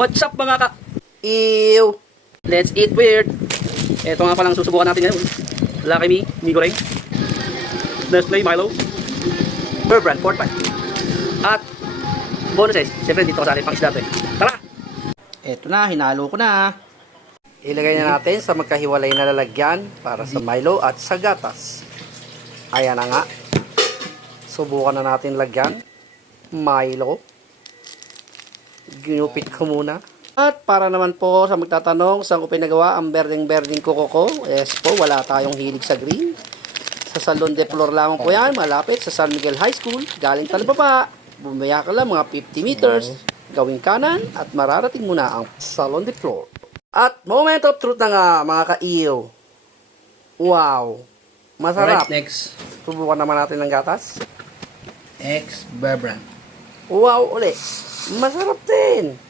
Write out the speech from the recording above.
What's up mga ka... Ew! Let's eat weird! Ito nga palang susubukan natin ngayon. Lucky Me, Migo Ring, Nestle Milo, Bear Brand 4-5. At bonuses, siyempre dito kasali pang isda ito eh. Tara! Ito na, hinalo ko na. Ilagay na natin sa magkahiwalay na lalagyan para sa Milo at sa gatas. Ayan na nga. Subukan na natin lagyan. Milo. Ginupit ko muna. At para naman po sa magtatanong saan ko pinagawa ang berdeng-berdeng kuko ko. Yes po, wala tayong hilig sa green. Sa Salon de Flor lamang po yan. Malapit sa San Miguel High School. Galing Talababa. Bumaya ka lang mga 50 meters. Gawing kanan at mararating mo na ang Salon de Flor. At moment of truth na nga mga ka-iyo. Wow. Masarap. Right, next. Subukan naman natin ng gatas. X Bear Brand. Wow, uli. Masarap din.